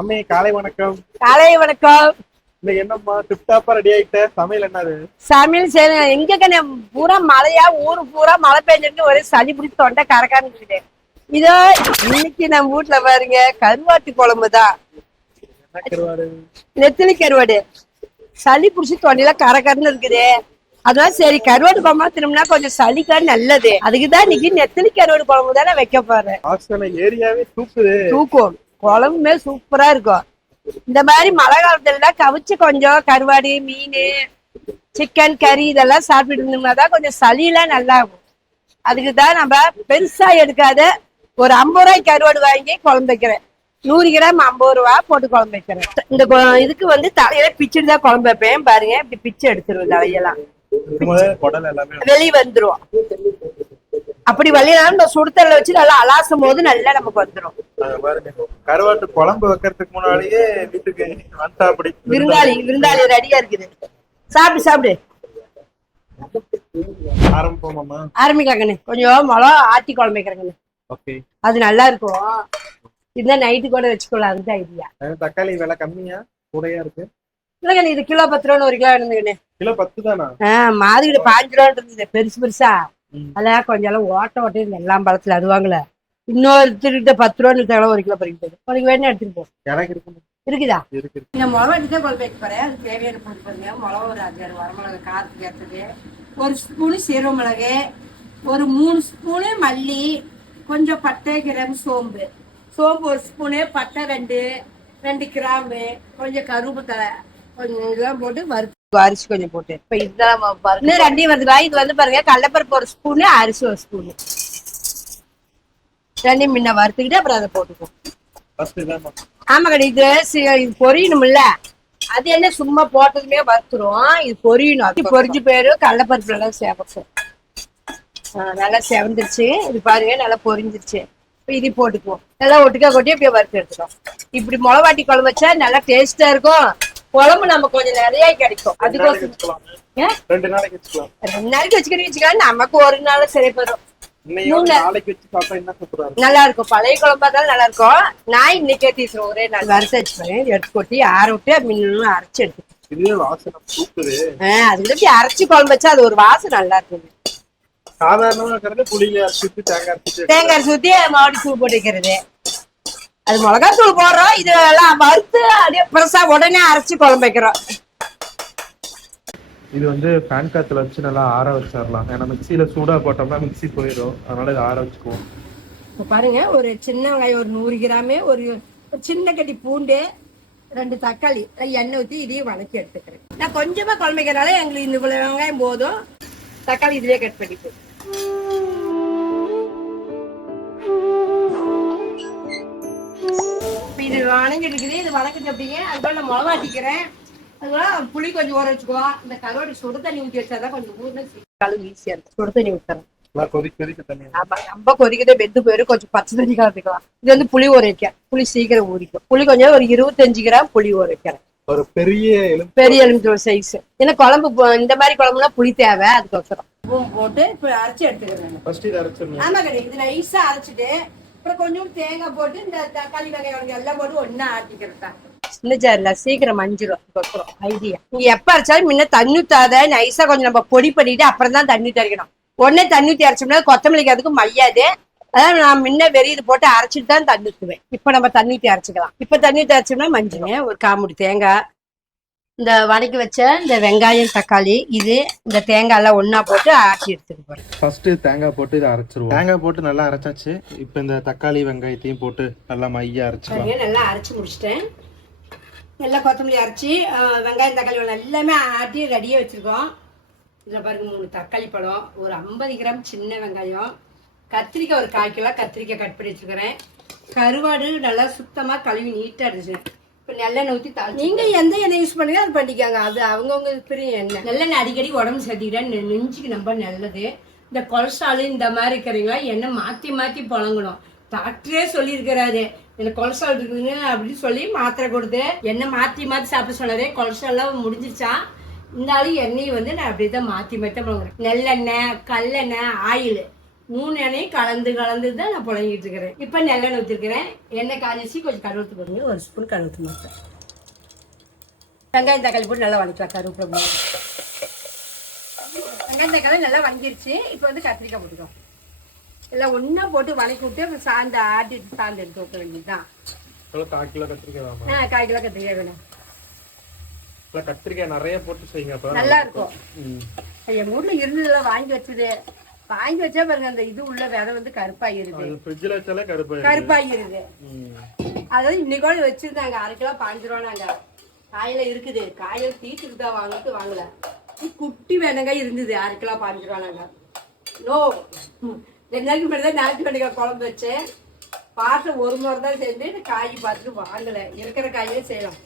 அம்மே காலை வணக்கம். காலை வணக்கம். இல்ல என்னம்மா டிப்டாப்பா ரெடி ஆயிட்ட? சமையல் என்னது? சமையல் செய்ய எங்க கண்ணு பூரா மழையா ஊரு பூரா மழை பெஞ்சிருக்கு. ஒரே சளி பிடிச்சி தொண்டை கரக்கான்னு இதோ இன்னைக்கு நம்ம வீட்டுல பாருங்க கருவாட்டு குழம்பு தான். நெத்திலி கருவாடு. சளி பிடிச்சி தொண்டையில கரக்கரன்னு இருக்குது. அதான் சரி கருவாடு குழம்பா திரும்பினா கொஞ்சம் சளிக்கா நல்லது. அதுக்குதான் இன்னைக்கு நெத்திலி கருவாடு குழம்பு தானே வைக்க போறேன். ஏரியாவே தூக்குது. தூக்கும். குழம்புமே சூப்பரா இருக்கும். இந்த மாதிரி மழை காலத்துல கவிச்சு கொஞ்சம் கருவாடு மீன் சிக்கன் கறி இதெல்லாம் சாப்பிட்டு இருந்தோம்னா தான் கொஞ்சம் சளியெல்லாம் நல்லா ஆகும் அதுக்கு தான் நம்ம பெருசா எடுக்காத ஒரு ஐம்பது ரூபாய்க்கு கருவாடு வாங்கி குழம்பு வைக்கிறேன். நூறு கிராம் ஐம்பது ரூபா போட்டு குழம்பு வைக்கிறேன். இந்த இதுக்கு வந்து தலையில பிச்சுட்டு தான் குழம்பு வைப்பேன். பாருங்க இப்படி பிச்சு எடுத்துருவேன் தலையெல்லாம். வெளியே வந்துரும். அப்படி வெளியெல்லாம் நம்ம சுடுதல்ல வச்சு நல்லா அலாசும் போது நல்லா நமக்கு வந்துரும். அஹ் பாருங்க. கருவாட்டு குழம்பு வைக்கிறதுக்கு முன்னாடியே வீட்டுக்கு வந்தா அப்படி. விருந்தாளி விருந்தாளி ரெடியா இருக்குது. சாப்பிடு சாப்பிடு. ஆரம்பிப்போமாம்மா? ஆரம்பிக்கலாம் கண்ணு. கொஞ்சம் மிளகா ஆட்டி குழம்பு வைக்கிறேங்கண்ணு ஓகே. அது நல்லா இருக்கும். இதுதான் நைட்டு கூட வச்சுக்கலாம் அந்த ஐடியா தக்காளி விலை கம்மியா? கூடையா இருக்கு? இல்லைங்க இது கிலோ பத்து ரூபான்னு ஒரு கிலோ இருந்துங்கண்ணு கிலோ பத்து தானா? ஆஹ் மாதுகிட்ட பாஞ்சு ரூபான்னு இருந்தது பெருசு பெருசா. அதெல்லாம் கொஞ்சம் எல்லாம் ஓட்ட ஓட்ட இந்த எல்லாம் பழத்துல அது வாங்கல. இன்னொருத்தருக்கிட்ட பத்து ரூபான்னு தவிர ஒரு கிலோ பறிக்கிட்டு உனக்கு வேணும் எடுத்துட்டு போ. எனக்கு இருக்கு. இருக்குதா? இருக்கு இந்த மிளகா தான் குழம்பு வைக்க போறேன். அது தேவையான பொருள் பாருங்க. மிளகா ஒரு அஞ்சாறு வரமிளகா காரத்துக்கு ஏற்றது ஒரு ஸ்பூனு சீரக மிளகு ஒரு மூணு ஸ்பூனு மல்லி கொஞ்சம் பட்டை கிராம்பு சோம்பு. சோம்பு ஒரு ஸ்பூனு பட்டை ரெண்டு ரெண்டு கிராம்பு கொஞ்சம் கருப்பு தலை கொஞ்சம் இதெல்லாம் போட்டு வறுத்து அரிசி கொஞ்சம் போட்டு. இப்போ இதெல்லாம் பாருங்க. இன்னும் ரெண்டையும் வருதுவா இது வந்து பாருங்க கடலப்பருப்பு ஒரு ஸ்பூனு அரிசி ஒரு ஸ்பூனு ரெண்டையும் முன்ன வறுத்துக்கிட்டு அப்புறம் அதை போட்டுக்குவோம். இதாம்மா ஆமா கடை இது பொரியணும்ல. அது என்ன சும்மா போட்டதுமே வறுத்துரும் இது பொரியணும். அது பொரிஞ்சு போயிரும் கடலப்பருப்பு நல்லா சேவக்கும் நல்லா செவந்துருச்சு. இது பாருங்க நல்லா பொரிஞ்சிருச்சு. இப்ப இது போட்டுக்குவோம். நல்லா ஒட்டுக்கா கொட்டி அப்படியே வறுத்து எடுத்துரும் இப்படி மிளவாட்டி குழம்பு வச்சா நல்லா டேஸ்டா இருக்கும். குழம்பு நம்ம கொஞ்சம் நிறைய கிடைக்கும். அதுக்கோசம்? ரெண்டு நாளைக்கு வச்சுக்கலாம். ரெண்டு நாளைக்கு வச்சுக்கிட்டு வச்சுக்கலாம் நமக்கு ஒரு நாள் சரி போயிடும். நல்லா இருக்கும் பழைய குழம்பா தான் நல்லா இருக்கும் நான் இன்னைக்கே தீசுறேன் ஒரே நாள். வறுத்து எடுத்து கொட்டி ஆற விட்டு மின்னு அரைச்சு எடுத்து அதுல இப்படி அரைச்சு குழம்பு வச்சா அது ஒரு வாசம் நல்லா இருக்கும் தேங்காய் ஊத்தி மாவடி தூள் போட்டு வைக்கிறது. அது மிளகா தூள் போடுறோம். இது எல்லாம் வறுத்து அப்படியே பெருசா உடனே அரைச்சு குழம்பு வைக்கிறோம். இது வந்து ஃபேன் காத்துல வச்சு நல்லா ஆற வச்சிடலாம் ஏன்னா மிக்சியில சூடா போட்டோம்னா மிக்ஸி போயிடும். அதனால இதை ஆற வச்சுக்குவோம். இப்போ பாருங்க ஒரு சின்ன வெங்காயம் ஒரு நூறு கிராமே ஒரு சின்ன கட்டி பூண்டு ரெண்டு தக்காளி எண்ணெய் ஊற்றி இதையும் வதக்கி எடுத்துக்கிறேன். நான் கொஞ்சமா குழம்புக்கிறனால எங்களுக்கு இந்த இவ்வளவு வெங்காயம் போதும். தக்காளி இதுலயே கட் பண்ணிப்போம். இது வணங்கிட்டு இருக்குது. இது வணக்கிட்டு அப்படிங்க அதுபோல் நான் மிளகாட்டிக்கிறேன் அதுக்குள்ள புளி கொஞ்சம் ஊற வச்சுக்குவோம் இந்த கருவாடு சுடு தண்ணி ஊற்றி வச்சாதான் கொஞ்சம் ஊர்ல கழுவு ஈஸியா இருக்கும். சுடு தண்ணி ஊற்றுறேன் நல்லா கொதிக்க கொதிக்க தண்ணி ஆமா ரொம்ப கொதிக்கதே வெந்து போயிரும். கொஞ்சம் பச்சை தண்ணி கலந்துக்கலாம். இது வந்து புளி ஊற வைக்க. புளி சீக்கிரம் ஊறிக்கும். புளி கொஞ்சம் ஒரு இருபத்தஞ்சு கிராம் புளி ஊற வைக்கிறேன். ஒரு பெரிய பெரிய எலுமிச்சோட சைஸ் ஏன்னா குழம்பு இந்த மாதிரி குழம்புனா புளி தேவை அதுக்கோசரம். போட்டு இப்போ அரைச்சி எடுத்துக்கிறேன் ஃபர்ஸ்ட் இதை அரைச்சிடணும். ஆமா கிடையாது இது நைஸா அரைச்சிட்டு அப்புறம் கொஞ்சம் தேங்காய் போட்டு இந்த தக்காளி வெங்காயம் எல்லாம் போட்டு ஒண்ணா ஆட்டிக்கிறது சின்ன ஜார்ல சீக்கிரம் மஞ்சிரும் அதுக்கோசரம் ஐடியா நீங்க எப்ப அரைச்சாலும் முன்ன தண்ணி ஊத்தாத நைஸா கொஞ்சம் நம்ம பொடி பண்ணிட்டு அப்புறம் தான் தண்ணி ஊத்தி அரைக்கணும். உடனே தண்ணி ஊத்தி அரைச்சோம்னா கொத்தமல்லிக்கு அதுக்கு மையாது. அதான் நான் முன்ன வெறி இது போட்டு அரைச்சிட்டு தான் தண்ணி ஊற்றுவேன் இப்ப நம்ம தண்ணி ஊத்தி அரைச்சிக்கலாம். இப்ப தண்ணி ஊத்தி அரைச்சோம்னா மஞ்சுங்க ஒரு காமுடி தேங்காய் இந்த வதக்கி வச்ச இந்த வெங்காயம் தக்காளி இது இந்த தேங்காய் எல்லாம் ஒண்ணா போட்டு ஆட்டி எடுத்துட்டு போறேன். ஃபர்ஸ்ட் தேங்காய் போட்டு இதை அரைச்சிருவோம். தேங்காய் போட்டு நல்லா அரைச்சாச்சு. இப்போ இந்த தக்காளி வெங்காயத்தையும் போட்டு நல்லா மைய அரைச்சிக்கலாம். நல்லா அரைச்சி முடிச்சிட்டேன். நல்லா கொத்தமல்லி அரைச்சி வெங்காயம் தக்காளி வெங்காயம் எல்லாமே ஆட்டி ரெடியாக வச்சுருக்கோம். இதில் பாருங்க மூணு தக்காளி பழம் ஒரு ஐம்பது கிராம் சின்ன வெங்காயம் கத்திரிக்காய் ஒரு கால் கிலோ கத்திரிக்காய் கட் பண்ணி வச்சுருக்கிறேன். கருவாடு நல்லா சுத்தமாக கழுவி நீட்டாக இருந்துச்சு. இப்போ நல்லெண்ணெய் ஊற்றி தா நீங்கள் எந்த எண்ணெய் யூஸ் பண்ணுங்க அது பண்ணிக்காங்க. அது அவங்கவுங்க பெரிய எண்ணெய். நல்லெண்ணெய் அடிக்கடி உடம்பு சேர்த்திக்கிட்டா நெஞ்சுக்கு ரொம்ப நல்லது. இந்த கொலஸ்ட்ரால் இந்த மாதிரி இருக்கிறீங்களா எண்ணெய் மாற்றி மாற்றி புழங்கணும். டாக்டரே சொல்லியிருக்கிறாரு எனக்கு கொலஸ்ட்ரால் இருக்குதுங்க அப்படின்னு சொல்லி மாத்திரை கொடுத்து எண்ணெய் மாற்றி மாற்றி சாப்பிட சொன்னாரு. கொலஸ்ட்ரால்லாம் முடிஞ்சிருச்சா? இருந்தாலும் எண்ணெயை எண்ணெய் வந்து நான் அப்படியே தான் மாற்றி மாற்றி புழங்குறேன். நெல்லெண்ணெய் கல்லெண்ணெய் ஆயில் மூணு எண்ணெயும் கலந்து கலந்து தான் நான் புழங்கிட்டு இருக்கிறேன். இப்போ நெல்லெண்ணெய் ஊற்றிருக்கிறேன் எண்ணெய் காய்ச்சி கொஞ்சம் கருவேத்து போடுங்க. ஒரு ஸ்பூன் கருவேத்து மாட்டேன் வெங்காயம் தக்காளி போட்டு நல்லா வதக்கலாம் கருவேப்பிலை வெங்காயம் தக்காளி நல்லா வங்கிருச்சு இப்போ வந்து கத்திரிக்காய் போட்டுக்கோ எல்லாம் ஒன்றா போட்டு வதக்கி விட்டு அப்புறம் சாந்து ஆட்டிட்டு சாந்து எடுத்து வைக்க வேண்டியதுதான். கால் கிலோ கத்திரிக்காய் வாமா ஆ கால் கிலோ கத்திரிக்காய் வேணும். கத்திரிக்காய் நிறைய போட்டு செய்யுங்க அப்போ. நல்லா இருக்கும். என் ஊர்ல இருந்ததெல்லாம் வாங்கி வச்சது. வாங்கி வச்சா பாருங்க அந்த இது உள்ள விதை வந்து கருப்பாயிருது. ஃப்ரிட்ஜில் வச்சாலே கருப்பு கருப்பாயிருது. ம். அதாவது இன்னைக்கோட வச்சிருந்தாங்க. அரை கிலோ பாஞ்சு ரூபானாங்க காயில இருக்குது. காயில தீட்டுக்கு தான் வாங்கிட்டு வாங்கல. குட்டி வெண்டைக்காய் இருந்தது. அரை கிலோ பாஞ்சு ரூபானாங்க நோ. ரெண்டு நாளைக்கு முன்னாடி தான் நாட்டு வெண்டைக்காய் குழம்பு வச்சேன். பாட்டில் ஒரு முறை தான் சேர்ந்து இந்த காய் பார்த்துட்டு வாங்கலை. இருக்கிற காயே செய்யலாம்.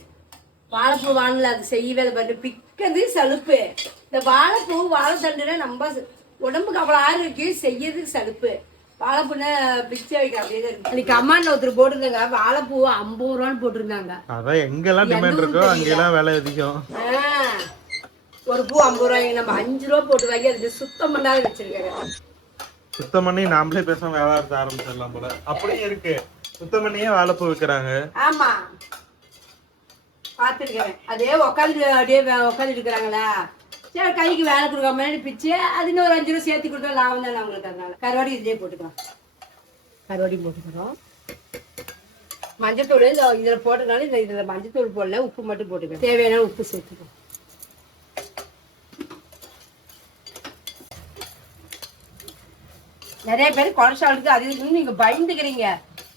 வாழைப்பூ வாங்கல. அது செய்யவே இல்லை. பாரு பிக்கிறது சலுப்பு. இந்த வாழைப்பூ வாழைத்தண்டுனா நம்ம உடம்புக்கு அவ்வளோ ஆரோக்கியம் செய்யறதுக்கு சலுப்பு. வாழைப்பூனை பிச்சை வைக்க அப்படியே தான் இருக்கு. இன்னைக்கு அம்மாண்ட ஒருத்தர் போட்டிருந்தாங்க. வாழைப்பூ ஐம்பது ரூபான்னு போட்டிருந்தாங்க. அதான் எங்கெல்லாம் டிமாண்ட் இருக்கோ அங்கெல்லாம் விலை அதிகம். ஆ, ஒரு பூ ஐம்பது ரூபாய்க்கு நம்ம அஞ்சு ரூபா போட்டு வாங்கி அது சுத்தம் பண்ணாத வச்சிருக்கேன் சுத்தம் பண்ணி நாமளே பேசாம வியாபாரத்தை ஆரம்பிச்சிடலாம் போல. அப்படியே இருக்கு. சுத்தம் பண்ணியே வாழைப்பூ விற்கிறாங்க ஆமா. பாத்துருக்கேன் அதே உட்காந்து அப்படியே உட்காந்து இருக்கிறாங்களா. சரி கைக்கு வேலை கொடுக்காம பிச்சு அது இன்னும் ஒரு அஞ்சு ரூபா சேர்த்து கொடுத்தா லாபம் தானே அவங்களுக்கு அதனால. கருவாடி இதே போட்டுக்கலாம். கருவாடி போட்டுக்கிறோம். மஞ்சத்தூள் இந்த இதில் போட்டதுனால இந்த இதில் மஞ்சத்தூள் போடல உப்பு மட்டும் போட்டுக்கலாம் தேவையான உப்பு சேர்த்துக்கலாம் நிறைய பேர் கொலஸ்ட்ராலுக்கு அது இதுன்னு நீங்க பயந்துக்கிறீங்க.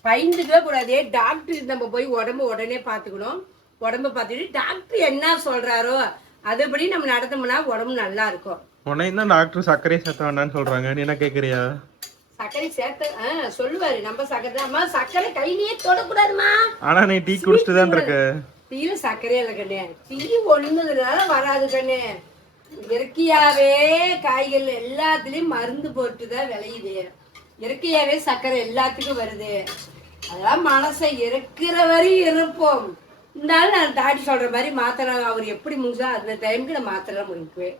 பயந்துக்கவே கூடாது. டாக்டர் நம்ம போய் உடம்பு உடனே பார்த்துக்கணும். உடம்ப பார்த்துட்டு டாக்டர் என்ன சொல்றாரோ அதுபடி நம்ம நடத்தோம்னா உடம்பு நல்லா இருக்கும். உன்னையும் தான் டாக்டர் சர்க்கரையை சேர்த்த வேண்டாம்னு சொல்றாங்க? நீ என்ன கேக்குறியா? சர்க்கரை சேர்த்து சொல்லுவாரு. நம்ம சர்க்கரை அம்மா சர்க்கரை கையிலேயே தொடக்கூடாதுமா. ஆனா நீ டீ குடிச்சிட்டு தான் இருக்க. டீல சர்க்கரையே இல்லை கண்ணே. டீ ஒண்ணுதுனால வராது கண்ணே. இயற்கையாவே காய்கள் எல்லாத்துலயும் மருந்து போட்டு தான் விளையுது. இயற்கையாவே சர்க்கரை எல்லாத்துக்கும் வருது. அதெல்லாம் மனசை இருக்கிற வரையும் இருப்போம். இருந்தாலும் நான் தாடி சொல்ற மாதிரி மாத்திரை அவர் எப்படி முடிஞ்சா அந்த டைமுக்கு நான் மாத்திரை முடிக்குவேன்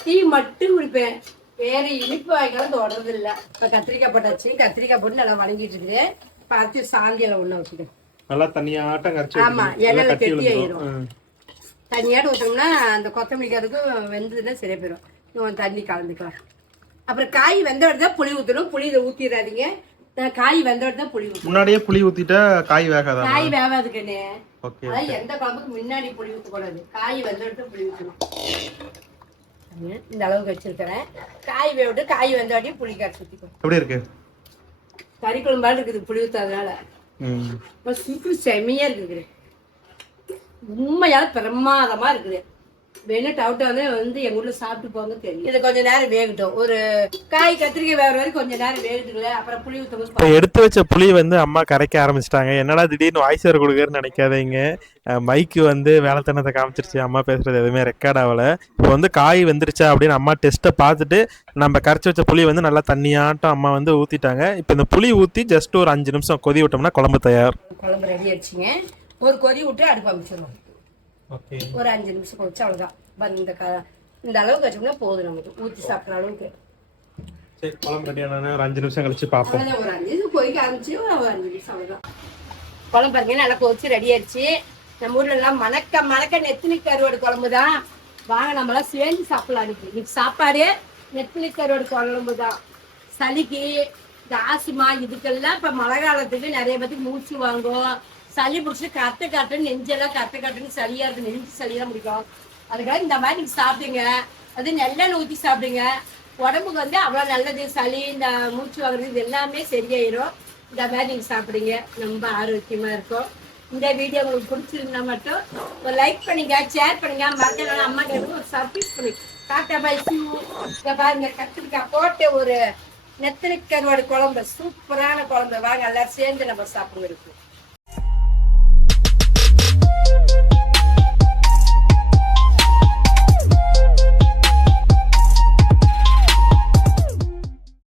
டீ மட்டும் குடிப்பேன். வேற இனிப்பு வாய்க்கலாம் தொடர்றது இல்ல. இப்ப கத்திரிக்காய் போட்டாச்சு கத்திரிக்காய் போட்டு நல்லா வணங்கிட்டு இருக்குது பார்த்து சாந்தியில ஒண்ணு வச்சுக்கேன் நல்லா தண்ணியாட்டம் கரைச்சி ஆமா, இலையில கட்டி. ஆயிரும். ம். தண்ணியாட்டு ஊற்றோம்னா அந்த கொத்தமல்லி அதுக்கும் வெந்ததுன்னா சரியா போயிடும் இன்னும் தண்ணி கலந்துக்கலாம். அப்புறம் காய் வெந்த புளி ஊற்றணும் புளி இதை ஊற்றிடாதீங்க காய் வெந்த தான் புளி ஊற்றணும் முன்னாடியே புளி ஊத்திட்டா காய் வேகாதா காய் வேவாது கண்ணே. ஓகே அதான் எந்த குழம்புக்கு முன்னாடி புளி ஊற்றக்கூடாது காய் வெந்த புளி ஊற்றணும் இந்த அளவுக்கு வச்சிருக்கிறேன். காய் வேவிட்டு காய் வெந்தாட்டி புளி கரைச்சி ஊற்றிக்கும் எப்படி இருக்கு? கறி குழம்பாடு இருக்குது புளி ஊற்றாதனால இப்போ சூப்பர் செம்மையா இருக்குது உண்மையால பிரமாதமா இருக்குது. வேணும் டவுட்டா வந்து வந்து எங்க ஊர்ல சாப்பிட்டு போங்க தெரியும். இது கொஞ்ச நேரம் வேகட்டும். ஒரு காய் கத்திரிக்காய் வேற வரைக்கும் கொஞ்ச நேரம் வேகட்டுங்களே. அப்புறம் புளி ஊற்றும் எடுத்து வச்ச புளி வந்து அம்மா கரைக்க ஆரம்பிச்சிட்டாங்க. என்னடா திடீர்னு வாய்ஸ் வேறு கொடுக்குறேன்னு நினைக்காதீங்க. மைக்கு வந்து வேலைத்தனத்தை காமிச்சிருச்சு. அம்மா பேசுறது எதுவுமே ரெக்கார்ட் ஆகல. இப்போ வந்து காய் வெந்துருச்சா அப்படின்னு அம்மா டெஸ்ட்டை பார்த்துட்டு நம்ம கரைச்சி வச்ச புளி வந்து நல்லா தண்ணியாட்டம் அம்மா வந்து ஊற்றிட்டாங்க இப்போ இந்த புளி ஊற்றி ஜஸ்ட் ஒரு அஞ்சு நிமிஷம் கொதி விட்டோம்னா குழம்பு தயார். குழம்பு ரெடி ஆயிடுச்சுங்க. ஒரு கொதி விட்டு அடுப்பு அமைச்சிடணும் ஒரு அஞ்சு நிமிஷம் கொதிச்சு அவ்வளோதான் இந்த க இந்த அளவுக்கு வச்சோம்னா போதும் நமக்கு. ஊற்றி சாப்பிட்ற அளவுக்கு. சரி குழம்பு ரெடியான ஒரு அஞ்சு நிமிஷம் கழிச்சு பார்ப்போம். ஒரு அஞ்சு நிமிஷம் கொதிக்க ஆரம்பிச்சு ஒரு அஞ்சு நிமிஷம் அவ்வளோதான் குழம்பு பாருங்க நல்லா கொதிச்சு ரெடி ஆயிடுச்சு. நம்ம ஊர்ல எல்லாம் மணக்க மணக்க நெத்திலி கருவாடு குழம்பு தான் வாங்க நம்மளாம் சேர்ந்து சாப்பிடலாம் இன்னைக்கு. இன்னைக்கு சாப்பாடு நெத்திலி கருவாடு குழம்பு தான் சளிக்கு இந்த ஆசிமா இதுக்கெல்லாம் இப்ப மழை காலத்துக்கு நிறைய பேத்துக்கு மூச்சு வாங்கும். சளி பிடிச்சி கத்த கட்டுன்னு நெஞ்செல்லாம் கத்த கட்டுன்னு சளியா இருக்கு நெஞ்சு சளியெல்லாம் பிடிக்கும் அதுக்காக இந்த மாதிரி நீங்க சாப்பிடுங்க. அது நல்லெண்ணெய் ஊற்றி சாப்பிடுங்க. உடம்புக்கு வந்து அவ்வளோ நல்லது. சளி இந்த மூச்சு வாங்குறது இது எல்லாமே சரியாயிரும். இந்த மாதிரி நீங்கள் சாப்பிடுங்க. ரொம்ப ஆரோக்கியமாக இருக்கும். இந்த வீடியோ உங்களுக்கு பிடிச்சிருந்தா மட்டும் ஒரு லைக் பண்ணுங்க ஷேர் பண்ணுங்க. மறக்காம அம்மா கேட்டு ஒரு சர்வீஸ் பண்ணி. டாட்டா பை சி இதை பாருங்க கத்திரிக்காய் போட்டு ஒரு நெத்தனை குழம்பு. சூப்பரான குழம்பு. வாங்க எல்லாரும் சேர்ந்து நம்ம சாப்பிடுவோம்